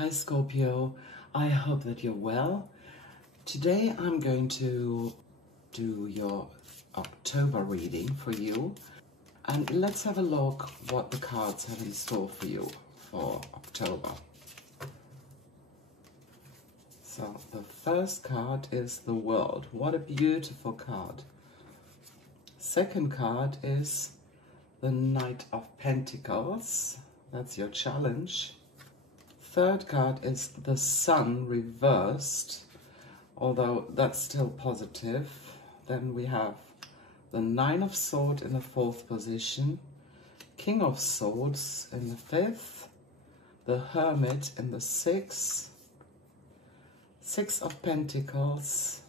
Hi Scorpio, I hope that you're well. Today I'm going to do your October reading for you, and let's have a look what the cards have in store for you for October. So the first card is the World. What a beautiful card. Second card is the Knight of Pentacles. That's your challenge. Third card is the Sun reversed, although that's still positive. Then we have the Nine of Swords in the fourth position, King of Swords in the fifth, the Hermit in the sixth, Six of Pentacles,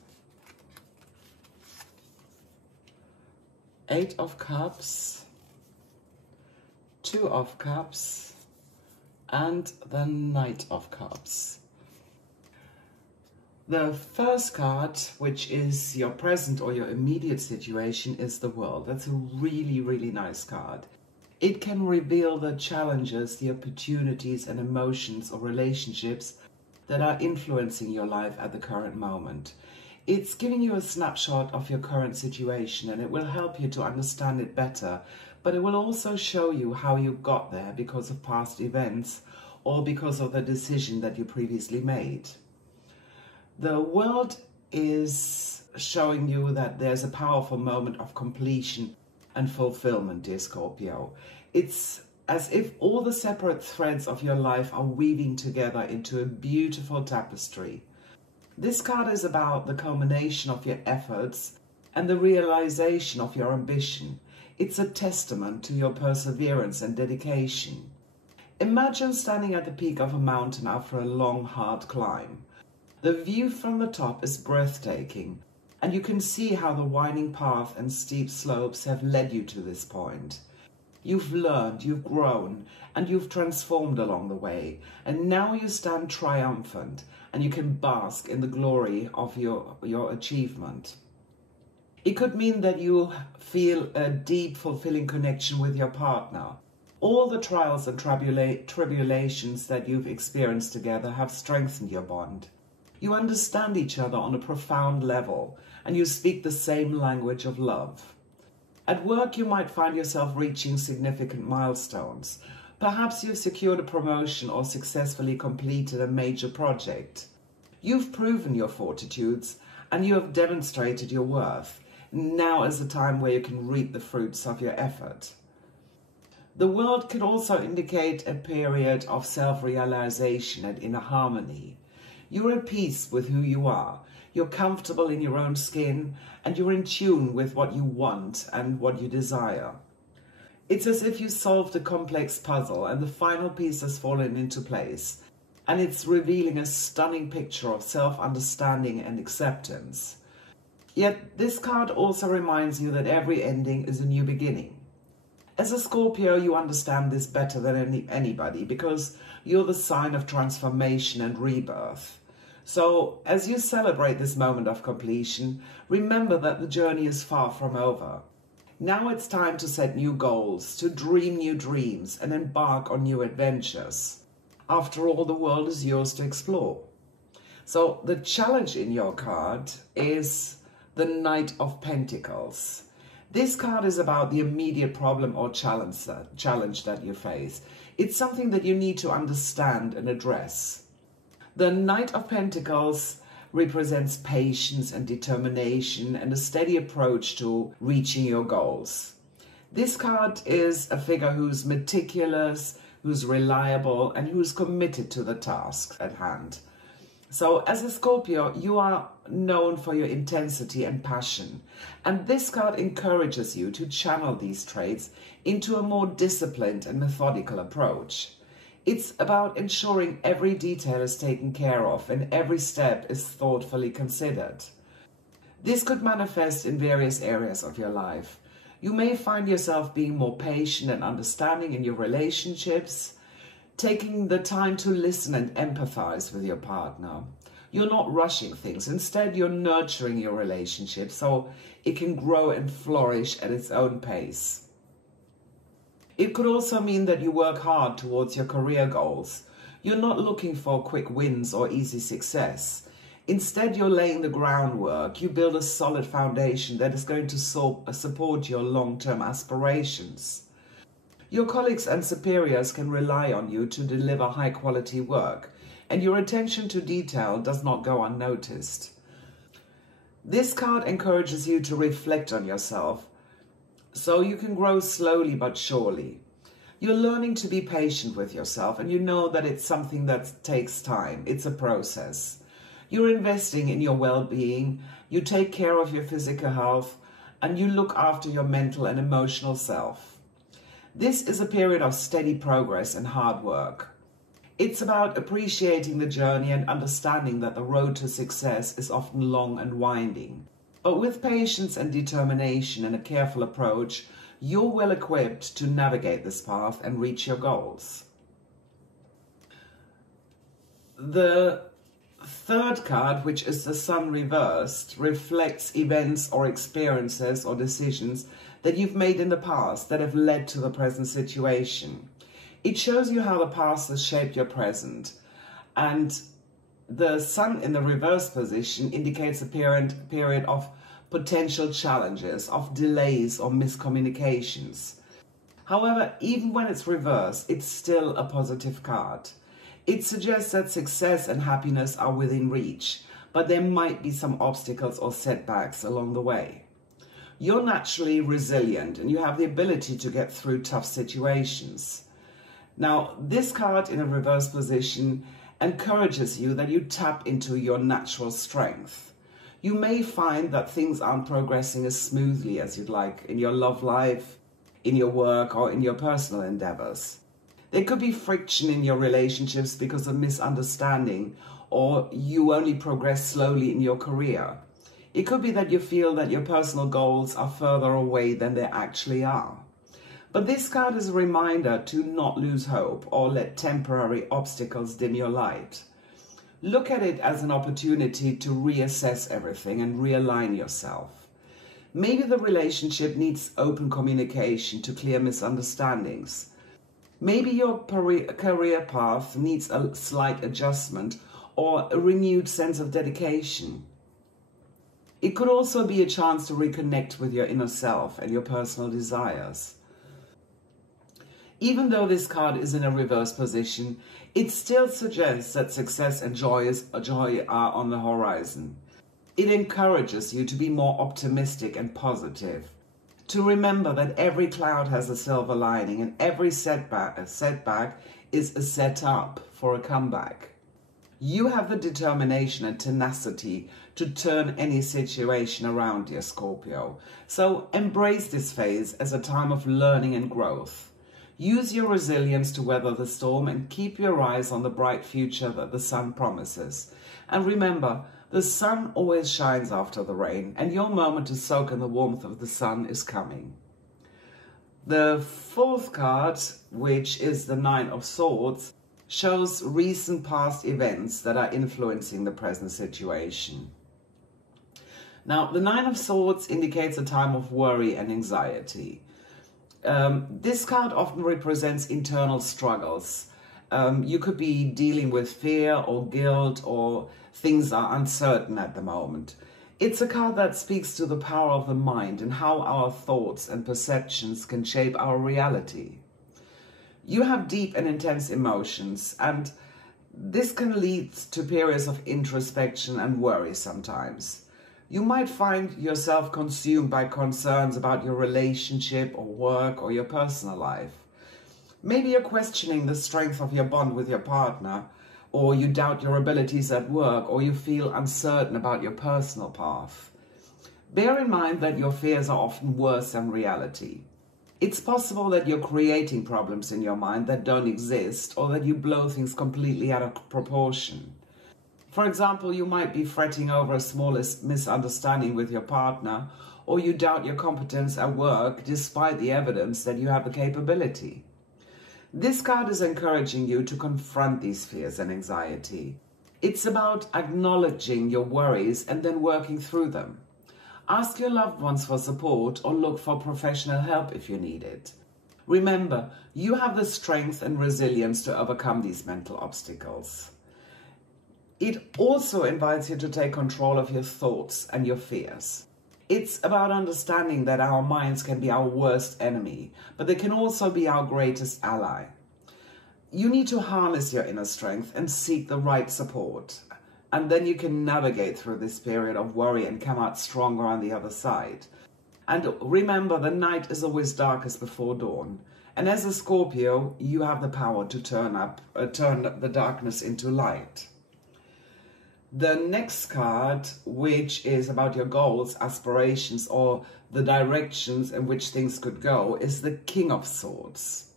Eight of Cups, Two of Cups, and the Knight of Cups. The first card, which is your present or your immediate situation, is the World. That's a really, really nice card. It can reveal the challenges, the opportunities and emotions or relationships that are influencing your life at the current moment. It's giving you a snapshot of your current situation, and it will help you to understand it better, but it will also show you how you got there because of past events or because of the decision that you previously made. The World is showing you that there's a powerful moment of completion and fulfillment, dear Scorpio. It's as if all the separate threads of your life are weaving together into a beautiful tapestry. This card is about the culmination of your efforts and the realization of your ambition. It's a testament to your perseverance and dedication. Imagine standing at the peak of a mountain after a long, hard climb. The view from the top is breathtaking, and you can see how the winding path and steep slopes have led you to this point. You've learned, you've grown, and you've transformed along the way, and now you stand triumphant, and you can bask in the glory of your achievement. It could mean that you feel a deep, fulfilling connection with your partner. All the trials and tribulations that you've experienced together have strengthened your bond. You understand each other on a profound level, and you speak the same language of love. At work, you might find yourself reaching significant milestones. Perhaps you've secured a promotion or successfully completed a major project. You've proven your fortitudes, and you have demonstrated your worth. Now is the time where you can reap the fruits of your effort. The World could also indicate a period of self-realization and inner harmony. You're at peace with who you are. You're comfortable in your own skin, and you're in tune with what you want and what you desire. It's as if you solved a complex puzzle and the final piece has fallen into place, and it's revealing a stunning picture of self-understanding and acceptance. Yet this card also reminds you that every ending is a new beginning. As a Scorpio, you understand this better than anybody because you're the sign of transformation and rebirth. So as you celebrate this moment of completion, remember that the journey is far from over. Now it's time to set new goals, to dream new dreams and embark on new adventures. After all, the world is yours to explore. So the challenge in your card is the Knight of Pentacles. This card is about the immediate problem or challenge that you face. It's something that you need to understand and address. The Knight of Pentacles represents patience and determination and a steady approach to reaching your goals. This card is a figure who's meticulous, who's reliable, and who's committed to the task at hand. So as a Scorpio, you are known for your intensity and passion, and this card encourages you to channel these traits into a more disciplined and methodical approach. It's about ensuring every detail is taken care of and every step is thoughtfully considered. This could manifest in various areas of your life. You may find yourself being more patient and understanding in your relationships, taking the time to listen and empathize with your partner. You're not rushing things. Instead, you're nurturing your relationship so it can grow and flourish at its own pace. It could also mean that you work hard towards your career goals. You're not looking for quick wins or easy success. Instead, you're laying the groundwork. You build a solid foundation that is going to support your long-term aspirations. Your colleagues and superiors can rely on you to deliver high-quality work, and your attention to detail does not go unnoticed. This card encourages you to reflect on yourself, so you can grow slowly but surely. You're learning to be patient with yourself, and you know that it's something that takes time. It's a process. You're investing in your well-being, you take care of your physical health, and you look after your mental and emotional self. This is a period of steady progress and hard work. It's about appreciating the journey and understanding that the road to success is often long and winding. But with patience and determination and a careful approach, you're well equipped to navigate this path and reach your goals. The third card, which is the Sun reversed, reflects events or experiences or decisions that you've made in the past that have led to the present situation. It shows you how the past has shaped your present, and the Sun in the reverse position indicates a period of potential challenges, of delays or miscommunications. However, even when it's reversed, it's still a positive card. It suggests that success and happiness are within reach, but there might be some obstacles or setbacks along the way. You're naturally resilient and you have the ability to get through tough situations. Now, this card in a reverse position encourages you that you tap into your natural strength. You may find that things aren't progressing as smoothly as you'd like in your love life, in your work, or in your personal endeavors. There could be friction in your relationships because of misunderstanding, or you only progress slowly in your career. It could be that you feel that your personal goals are further away than they actually are. But this card is a reminder to not lose hope or let temporary obstacles dim your light. Look at it as an opportunity to reassess everything and realign yourself. Maybe the relationship needs open communication to clear misunderstandings. Maybe your career path needs a slight adjustment or a renewed sense of dedication. It could also be a chance to reconnect with your inner self and your personal desires. Even though this card is in a reverse position, it still suggests that success and joy are on the horizon. It encourages you to be more optimistic and positive, to remember that every cloud has a silver lining and every setback is a setup for a comeback. You have the determination and tenacity to turn any situation around, dear Scorpio. So embrace this phase as a time of learning and growth. Use your resilience to weather the storm and keep your eyes on the bright future that the sun promises. And remember, the sun always shines after the rain, and your moment to soak in the warmth of the sun is coming. The fourth card, which is the Nine of Swords, shows recent past events that are influencing the present situation. Now, the Nine of Swords indicates a time of worry and anxiety. This card often represents internal struggles. You could be dealing with fear or guilt, or things are uncertain at the moment. It's a card that speaks to the power of the mind and how our thoughts and perceptions can shape our reality. You have deep and intense emotions, and this can lead to periods of introspection and worry sometimes. You might find yourself consumed by concerns about your relationship or work or your personal life. Maybe you're questioning the strength of your bond with your partner, or you doubt your abilities at work, or you feel uncertain about your personal path. Bear in mind that your fears are often worse than reality. It's possible that you're creating problems in your mind that don't exist, or that you blow things completely out of proportion. For example, you might be fretting over a smallest misunderstanding with your partner, or you doubt your competence at work despite the evidence that you have the capability. This card is encouraging you to confront these fears and anxiety. It's about acknowledging your worries and then working through them. Ask your loved ones for support or look for professional help if you need it. Remember, you have the strength and resilience to overcome these mental obstacles. It also invites you to take control of your thoughts and your fears. It's about understanding that our minds can be our worst enemy, but they can also be our greatest ally. You need to harness your inner strength and seek the right support. And then you can navigate through this period of worry and come out stronger on the other side. And remember, the night is always darkest before dawn. And as a Scorpio, you have the power to turn the darkness into light. The next card, which is about your goals, aspirations, or the directions in which things could go, is the King of Swords.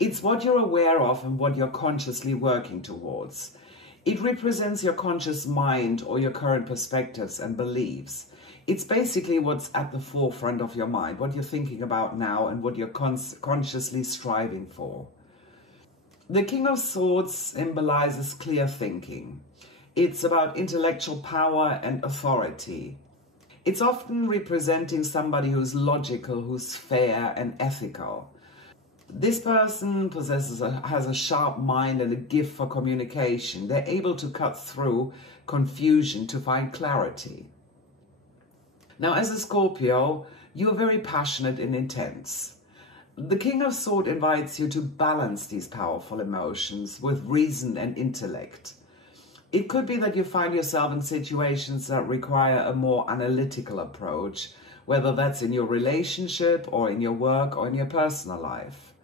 It's what you're aware of and what you're consciously working towards. It represents your conscious mind or your current perspectives and beliefs. It's basically what's at the forefront of your mind, what you're thinking about now and what you're consciously striving for. The King of Swords symbolizes clear thinking. It's about intellectual power and authority. It's often representing somebody who's logical, who's fair and ethical. This person has a sharp mind and a gift for communication. They're able to cut through confusion to find clarity. Now, as a Scorpio, you're very passionate and intense. The King of Swords invites you to balance these powerful emotions with reason and intellect. It could be that you find yourself in situations that require a more analytical approach, whether that's in your relationship or in your work or in your personal life.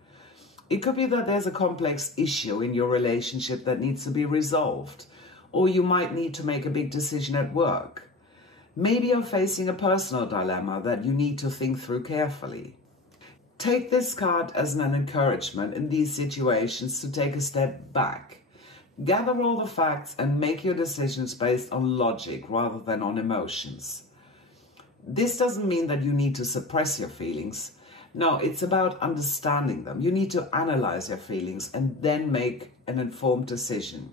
It could be that there's a complex issue in your relationship that needs to be resolved, or you might need to make a big decision at work. Maybe you're facing a personal dilemma that you need to think through carefully. Take this card as an encouragement in these situations to take a step back. Gather all the facts and make your decisions based on logic rather than on emotions. This doesn't mean that you need to suppress your feelings. No, it's about understanding them. You need to analyze your feelings and then make an informed decision.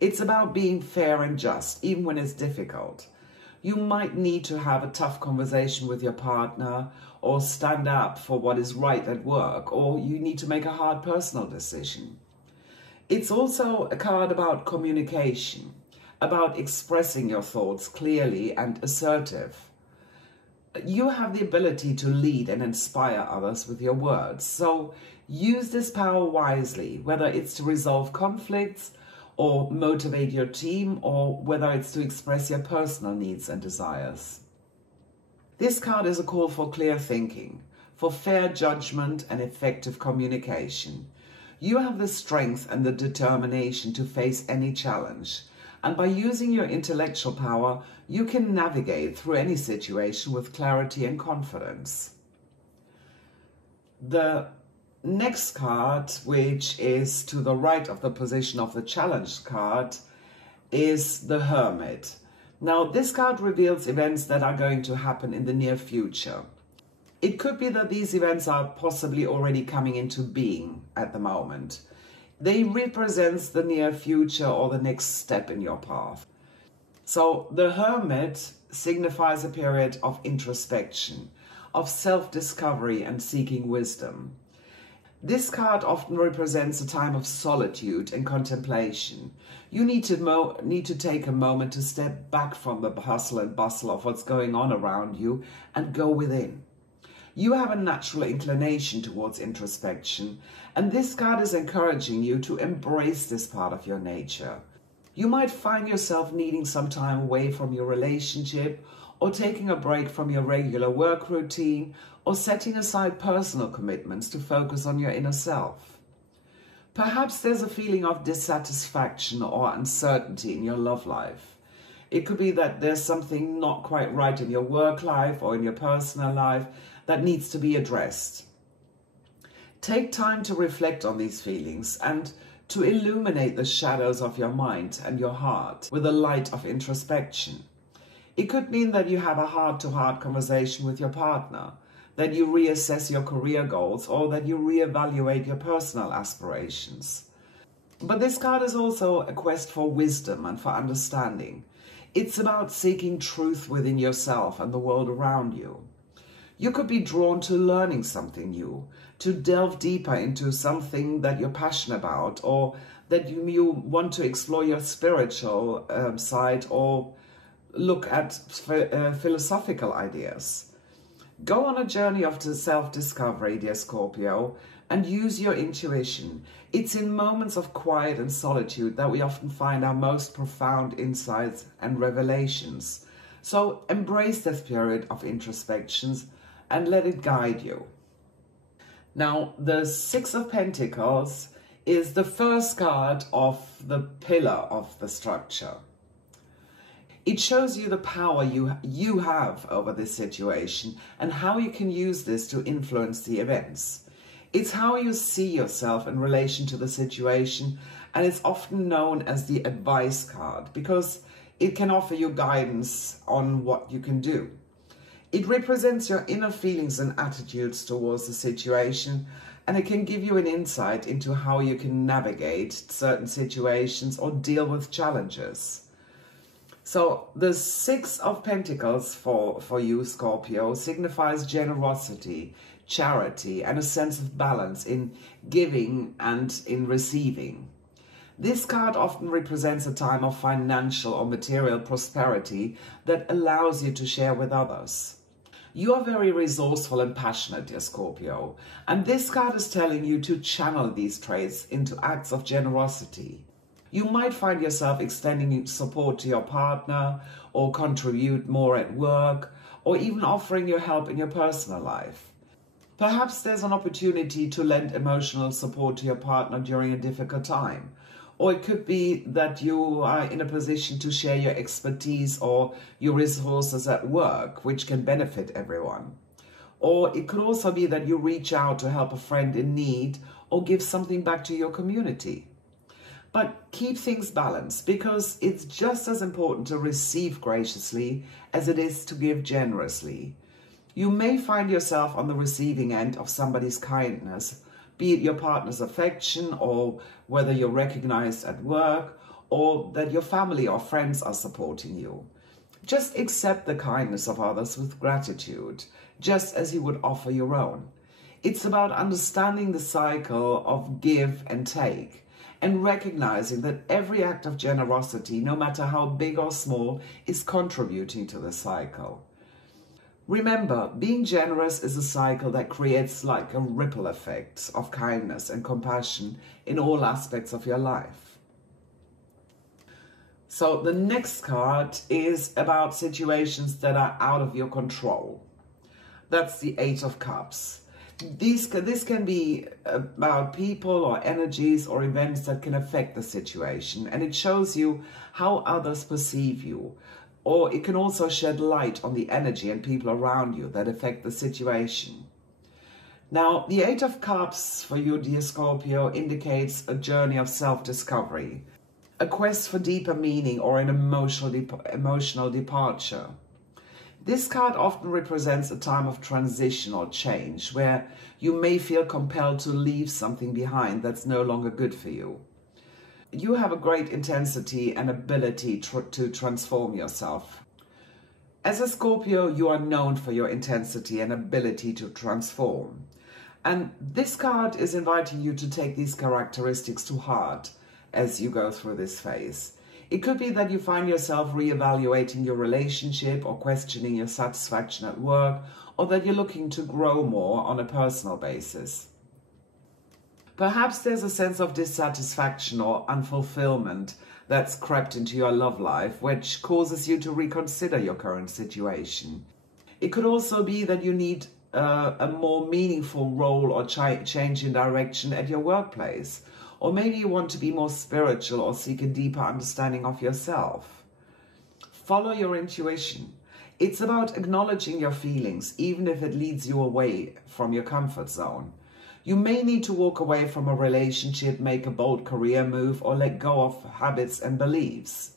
It's about being fair and just, even when it's difficult. You might need to have a tough conversation with your partner, or stand up for what is right at work, or you need to make a hard personal decision. It's also a card about communication, about expressing your thoughts clearly and assertive. You have the ability to lead and inspire others with your words, so use this power wisely, whether it's to resolve conflicts or motivate your team, or whether it's to express your personal needs and desires. This card is a call for clear thinking, for fair judgment and effective communication. You have the strength and the determination to face any challenge, and by using your intellectual power, you can navigate through any situation with clarity and confidence. The next card, which is to the right of the position of the challenge card, is the Hermit. Now, this card reveals events that are going to happen in the near future. It could be that these events are possibly already coming into being at the moment. They represent the near future or the next step in your path. So the Hermit signifies a period of introspection, of self-discovery and seeking wisdom. This card often represents a time of solitude and contemplation. You need to take a moment to step back from the hustle and bustle of what's going on around you and go within. You have a natural inclination towards introspection, and this card is encouraging you to embrace this part of your nature. You might find yourself needing some time away from your relationship, or taking a break from your regular work routine, or setting aside personal commitments to focus on your inner self. Perhaps there's a feeling of dissatisfaction or uncertainty in your love life. It could be that there's something not quite right in your work life or in your personal life that needs to be addressed. Take time to reflect on these feelings and to illuminate the shadows of your mind and your heart with a light of introspection. It could mean that you have a heart-to-heart conversation with your partner, that you reassess your career goals, or that you reevaluate your personal aspirations. But this card is also a quest for wisdom and for understanding. It's about seeking truth within yourself and the world around you. You could be drawn to learning something new, to delve deeper into something that you're passionate about, or that you want to explore your spiritual side, or look at philosophical ideas. Go on a journey of self-discovery, dear Scorpio, and use your intuition. It's in moments of quiet and solitude that we often find our most profound insights and revelations. So embrace this period of introspections and let it guide you. Now, the Six of Pentacles is the first card of the pillar of the structure. It shows you the power you have over this situation and how you can use this to influence the events. It's how you see yourself in relation to the situation, and it's often known as the advice card because it can offer you guidance on what you can do. It represents your inner feelings and attitudes towards the situation, and it can give you an insight into how you can navigate certain situations or deal with challenges. So the Six of Pentacles for you, Scorpio, signifies generosity, charity, and a sense of balance in giving and in receiving. This card often represents a time of financial or material prosperity that allows you to share with others. You are very resourceful and passionate, dear Scorpio, and this card is telling you to channel these traits into acts of generosity. You might find yourself extending support to your partner, or contribute more at work, or even offering your help in your personal life. Perhaps there's an opportunity to lend emotional support to your partner during a difficult time. Or it could be that you are in a position to share your expertise or your resources at work, which can benefit everyone. Or it could also be that you reach out to help a friend in need or give something back to your community. But keep things balanced, because it's just as important to receive graciously as it is to give generously. You may find yourself on the receiving end of somebody's kindness, be it your partner's affection, or whether you're recognized at work, or that your family or friends are supporting you. Just accept the kindness of others with gratitude, just as you would offer your own. It's about understanding the cycle of give and take, and recognizing that every act of generosity, no matter how big or small, is contributing to the cycle. Remember, being generous is a cycle that creates like a ripple effect of kindness and compassion in all aspects of your life. So the next card is about situations that are out of your control. That's the Eight of Cups. This can be about people or energies or events that can affect the situation, and it shows you how others perceive you. Or it can also shed light on the energy and people around you that affect the situation. Now, the Eight of Cups for you, dear Scorpio, indicates a journey of self-discovery, a quest for deeper meaning, or an emotional departure. This card often represents a time of transition or change, where you may feel compelled to leave something behind that's no longer good for you. You have a great intensity and ability to transform yourself. As a Scorpio, you are known for your intensity and ability to transform. And this card is inviting you to take these characteristics to heart as you go through this phase. It could be that you find yourself reevaluating your relationship or questioning your satisfaction at work, or that you're looking to grow more on a personal basis. Perhaps there's a sense of dissatisfaction or unfulfillment that's crept into your love life, which causes you to reconsider your current situation. It could also be that you need a more meaningful role or change in direction at your workplace. Or maybe you want to be more spiritual or seek a deeper understanding of yourself. Follow your intuition. It's about acknowledging your feelings, even if it leads you away from your comfort zone. You may need to walk away from a relationship, make a bold career move, or let go of habits and beliefs.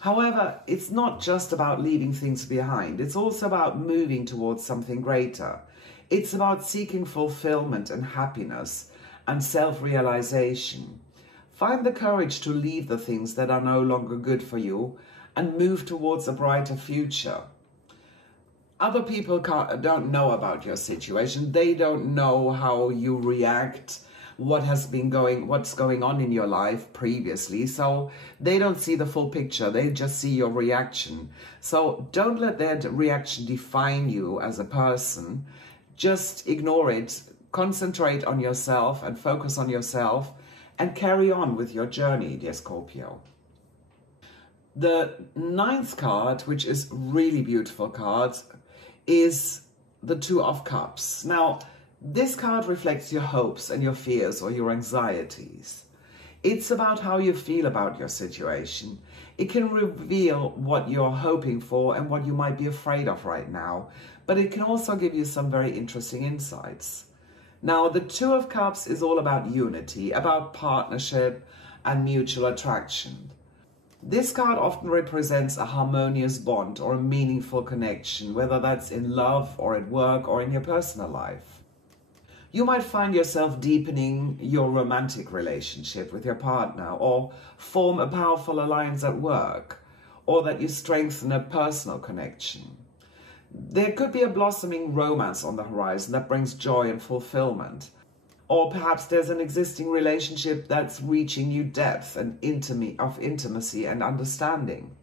However, it's not just about leaving things behind. It's also about moving towards something greater. It's about seeking fulfillment and happiness and self-realization. Find the courage to leave the things that are no longer good for you and move towards a brighter future. Other people don't know about your situation. They don't know how you react, what's going on in your life previously. So they don't see the full picture. They just see your reaction. So don't let their reaction define you as a person. Just ignore it. Concentrate on yourself and focus on yourself and carry on with your journey, dear Scorpio. The 9th card, which is really beautiful card, is the 2 of Cups. Now, this card reflects your hopes and your fears or your anxieties. It's about how you feel about your situation. It can reveal what you're hoping for and what you might be afraid of right now, but it can also give you some very interesting insights. Now, the 2 of Cups is all about unity, about partnership and mutual attraction. This card often represents a harmonious bond or a meaningful connection, whether that's in love or at work or in your personal life. You might find yourself deepening your romantic relationship with your partner, or form a powerful alliance at work, or that you strengthen a personal connection. There could be a blossoming romance on the horizon that brings joy and fulfillment. Or perhaps there's an existing relationship that's reaching new depth and intimacy and understanding.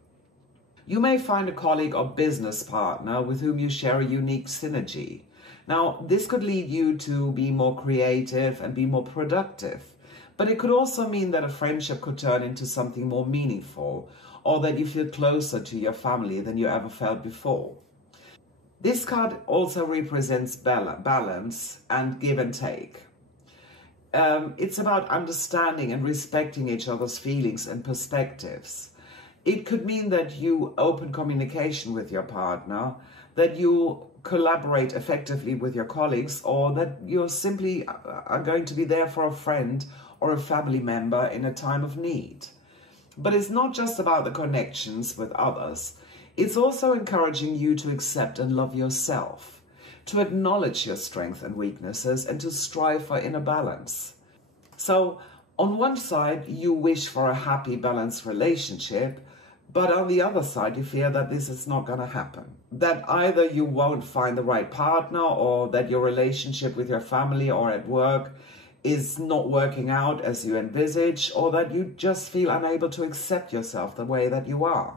You may find a colleague or business partner with whom you share a unique synergy. Now, this could lead you to be more creative and be more productive, but it could also mean that a friendship could turn into something more meaningful, or that you feel closer to your family than you ever felt before. This card also represents balance and give and take. It's about understanding and respecting each other's feelings and perspectives. It could mean that you open communication with your partner, that you collaborate effectively with your colleagues, or that you're simply are going to be there for a friend or a family member in a time of need. But it's not just about the connections with others. It's also encouraging you to accept and love yourself, to acknowledge your strengths and weaknesses, and to strive for inner balance. So on one side, you wish for a happy, balanced relationship, but on the other side, you fear that this is not going to happen. That either you won't find the right partner, or that your relationship with your family or at work is not working out as you envisage, or that you just feel unable to accept yourself the way that you are.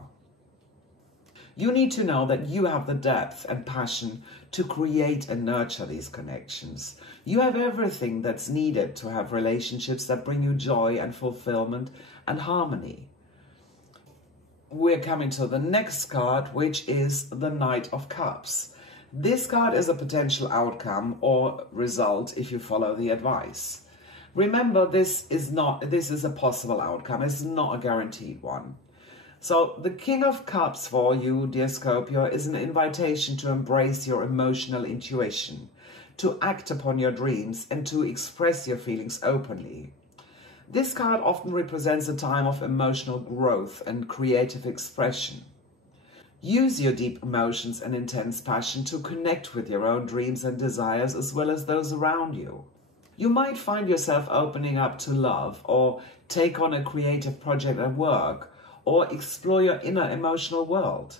You need to know that you have the depth and passion to create and nurture these connections. You have everything that's needed to have relationships that bring you joy and fulfillment and harmony. We're coming to the next card, which is the Knight of Cups. This card is a potential outcome or result if you follow the advice. Remember, this is a possible outcome. It's not a guaranteed one. So the King of Cups for you, dear Scorpio, is an invitation to embrace your emotional intuition, to act upon your dreams, and to express your feelings openly. This card often represents a time of emotional growth and creative expression. Use your deep emotions and intense passion to connect with your own dreams and desires as well as those around you. You might find yourself opening up to love, or take on a creative project at work, or explore your inner emotional world.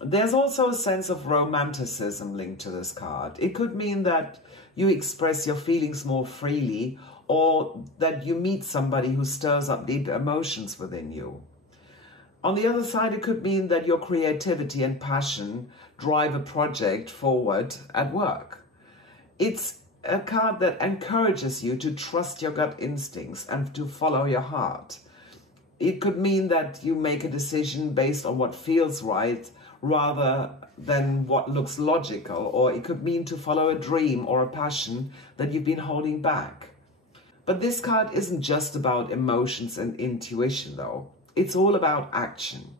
There's also a sense of romanticism linked to this card. It could mean that you express your feelings more freely, or that you meet somebody who stirs up deep emotions within you. On the other side, it could mean that your creativity and passion drive a project forward at work. It's a card that encourages you to trust your gut instincts and to follow your heart. It could mean that you make a decision based on what feels right rather than what looks logical, or it could mean to follow a dream or a passion that you've been holding back. But this card isn't just about emotions and intuition though. It's all about action.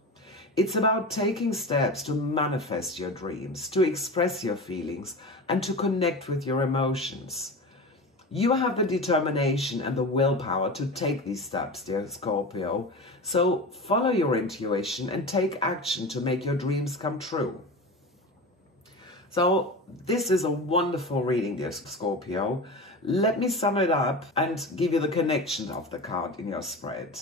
It's about taking steps to manifest your dreams, to express your feelings, and to connect with your emotions. You have the determination and the willpower to take these steps, dear Scorpio. So follow your intuition and take action to make your dreams come true. So this is a wonderful reading, dear Scorpio. Let me sum it up and give you the connection of the card in your spread.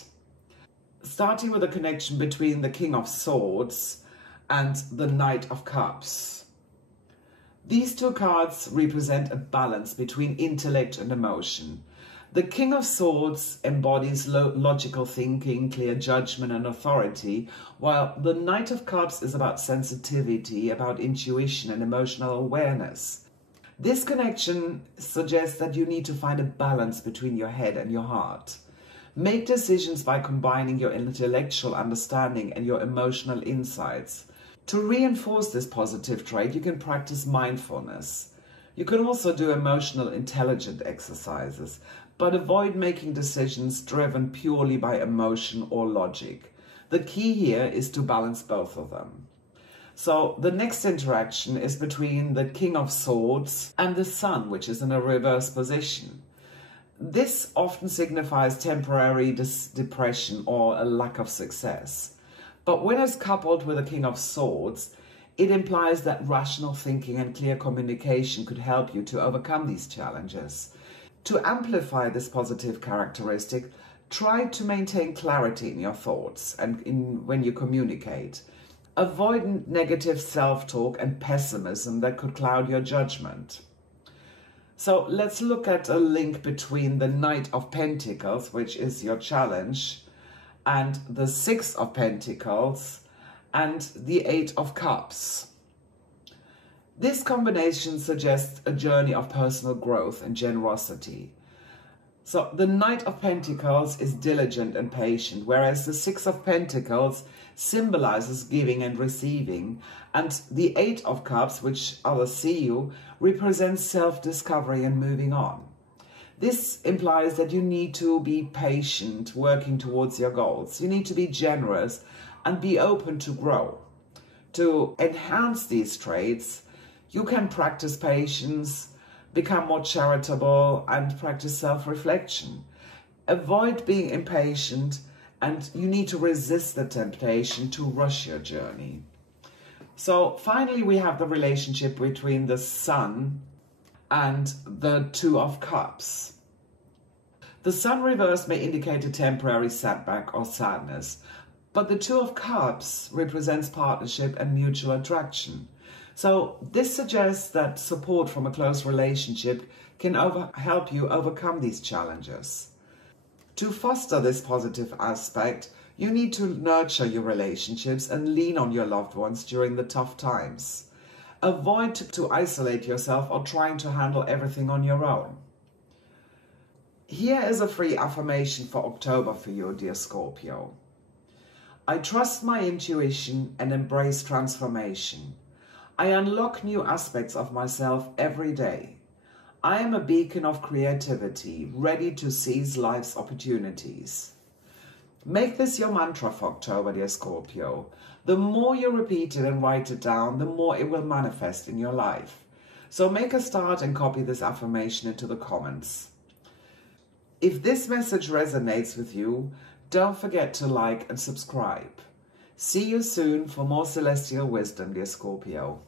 Starting with the connection between the King of Swords and the Knight of Cups. These two cards represent a balance between intellect and emotion. The King of Swords embodies logical thinking, clear judgment and authority, while the Knight of Cups is about sensitivity, about intuition and emotional awareness. This connection suggests that you need to find a balance between your head and your heart. Make decisions by combining your intellectual understanding and your emotional insights. To reinforce this positive trait, you can practice mindfulness. You can also do emotional intelligence exercises, but avoid making decisions driven purely by emotion or logic. The key here is to balance both of them. So the next interaction is between the King of Swords and the Sun, which is in a reverse position. This often signifies temporary depression or a lack of success. But when it's coupled with the King of Swords, it implies that rational thinking and clear communication could help you to overcome these challenges. To amplify this positive characteristic, try to maintain clarity in your thoughts and when you communicate. Avoid negative self-talk and pessimism that could cloud your judgment. So let's look at a link between the Knight of Pentacles, which is your challenge, and the Six of Pentacles and the Eight of Cups. This combination suggests a journey of personal growth and generosity. So the Knight of Pentacles is diligent and patient, whereas the Six of Pentacles symbolizes giving and receiving, and the Eight of Cups, which others see you, represents self-discovery and moving on. This implies that you need to be patient, working towards your goals. You need to be generous and be open to grow. To enhance these traits, you can practice patience, become more charitable, and practice self-reflection. Avoid being impatient, and you need to resist the temptation to rush your journey. So finally, we have the relationship between the Sun and the Two of Cups. The Sun reverse may indicate a temporary setback or sadness, but the Two of Cups represents partnership and mutual attraction. So this suggests that support from a close relationship can help you overcome these challenges. To foster this positive aspect, you need to nurture your relationships and lean on your loved ones during the tough times. Avoid to isolate yourself or trying to handle everything on your own. Here is a free affirmation for October for you, dear Scorpio. I trust my intuition and embrace transformation. I unlock new aspects of myself every day. I am a beacon of creativity, ready to seize life's opportunities. Make this your mantra for October, dear Scorpio. The more you repeat it and write it down, the more it will manifest in your life. So make a start and copy this affirmation into the comments. If this message resonates with you, don't forget to like and subscribe. See you soon for more celestial wisdom, dear Scorpio.